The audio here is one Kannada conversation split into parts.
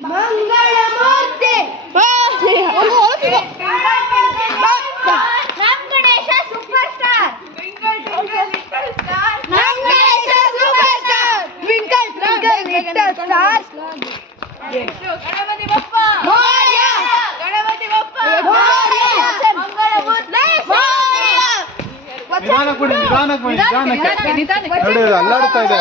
ಮಂಗಳಮೂರ್ತಿ ನಮ್ ಗಣೇಶ ಸೂಪರ್ ಸ್ಟಾರ್ ನಮ್ Ganesha super star twinkle twinkle little star Ganapati Bappa Morya Ganapati Bappa Morya Mangalmurti Morya ನಿಧಾನಕ್ಕೆ ಅಲ್ಲಾಡ್ತಾ ಇದೆ.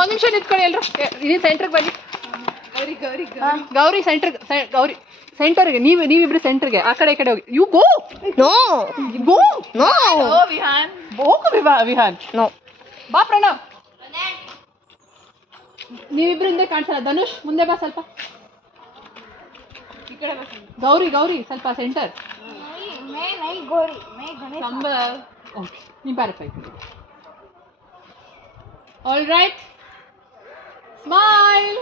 ಒಂದ್ ನಿಮಿಷ ನಿಂತ್ಕೊಳ್ಳಿ ಎಲ್ರು. ಇದು ಸೆಂಟ್ರಿಗೆ ಬನ್ನಿ. ಗೌರಿ ಸೆಂಟರ್ಗೆ ನೀವಿಬ್ರು ಸೆಂಟರ್ಗೆ ಆ ಕಡೆ ಈ ಕಡೆ ಹೋಗಿ. ಯು ಗೋ ವಿಹಾನ್ ನೋ ಬಾ ಪ್ರಣವ್. ನೀವಿಬ್ರು ಹಿಂದೆ ಕಾಣಿಸಲ್ಲ. ಧನುಷ್ ಮುಂದೆ ಬಾ ಸ್ವಲ್ಪ. ಗೌರಿ ಸ್ವಲ್ಪ ಸೆಂಟರ್. All right. Smile.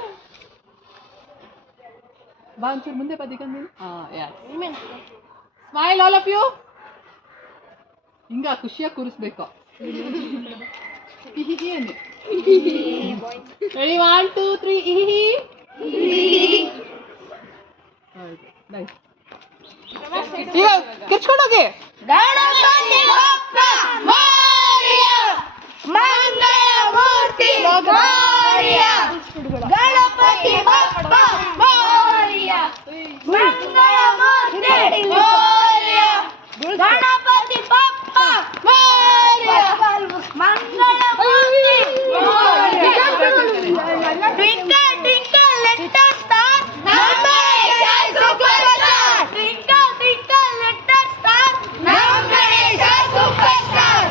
ಬಾ ಒಂಚೂರು ಮುಂದೆ ಬದಿಗಂದು. Smile all of you. ಹಿಂಗ ಖುಷಿಯಾಗಿ ಕೂರಿಸ್ಬೇಕು. Ready 1 2 3 nice. ಈಗ ಕಿರ್ಚ್ಕೊಂಡೋಗಿ. Ganapati Bappa Morya Mangalmurti Morya Ganapati Bappa Morya Mangalmurti Morya Ganapati Bappa Morya Mangalmurti Morya twinkle twinkle little star ನಮ್ Ganesha super star twinkle twinkle little star ನಮ್ Ganesha super star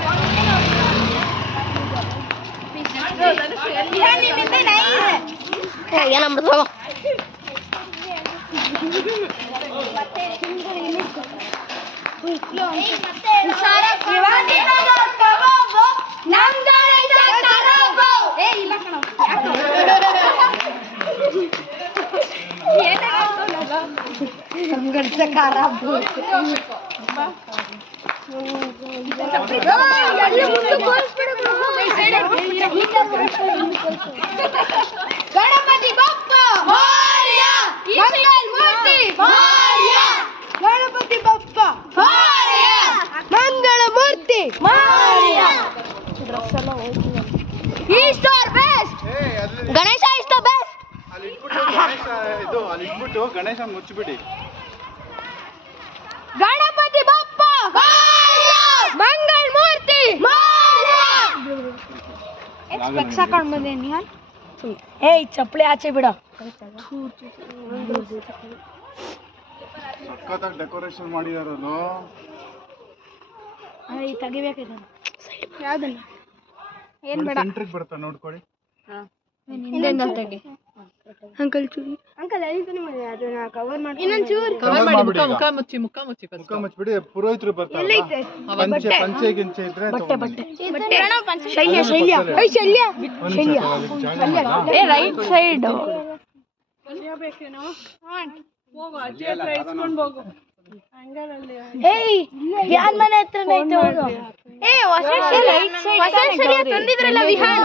Ganapati Bappa Morya Mangalmurti Morya Ganapati Bappa Morya Mangalmurti Morya is the best. Ganesha is the best. ಅಲ್ಲಿ ಇಟ್ಬಿಟ್ಟು ಗಣೇಶ ಮುಚ್ಚಿಬಿಡಿ. ಗಣಪತಿ ಬಪ್ಪ ಮೋರ್ಯ ಮಂಗಳಮೂರ್ತಿ ಮೋರ್ಯ. ಎಕ್ಸ್ಪೆಕ್ಟ್ ಹಾಕೊಂಡು ಬಂದೆ ನಿಹಾಲ್. ಏಯ್ ಚಪ್ಪಲಿ ಆಚೆ ಬಿಡ. ಸಖತ್ತಾಗಿ ಡೆಕೋರೇಷನ್ ಮಾಡಿದಾರಲ್ಲ. ತೆಗಿಬೇಕಿದೆ. ಯಾವ್ದನ್ನ ಏನ್ ಬೇಡ. ಸೆಂಟ್ರಿಗೆ ಬರ್ತಾ ನೋಡ್ಕೊಳ್ಳಿ. ಹಿಂದೆಂದ ತೆಗಿ. ಅಂಕಲ್ ಚೂರಿ ಅಂಕಲ್ ಎಲ್ಲಿಂದ ಮಾಡಿ ಅದನ್ನ ಕವರ್ ಮಾಡಿ ಇನ್ನೊಂದು ಚೂರು ಕವರ್ ಮಾಡಿ. ಮುಖ ಮುಚ್ಚಿ ಮುಖ ಮುಚ್ಚಿಬಿಡಿ. ಪುರೋಹಿತರು ಬರ್ತಾರೆ. ಪಂಚೆ ಗಿಂಚೆ ಇದ್ರೆ ಶೈಲ್ಯ ರೈಟ್ ಸೈಡ್ ಏಯ್ ಧ್ಯಾನ್ ಮನೆ ಹತ್ರ ತಂದಿದ್ರಲ್ಲ ವಿಹಾನ್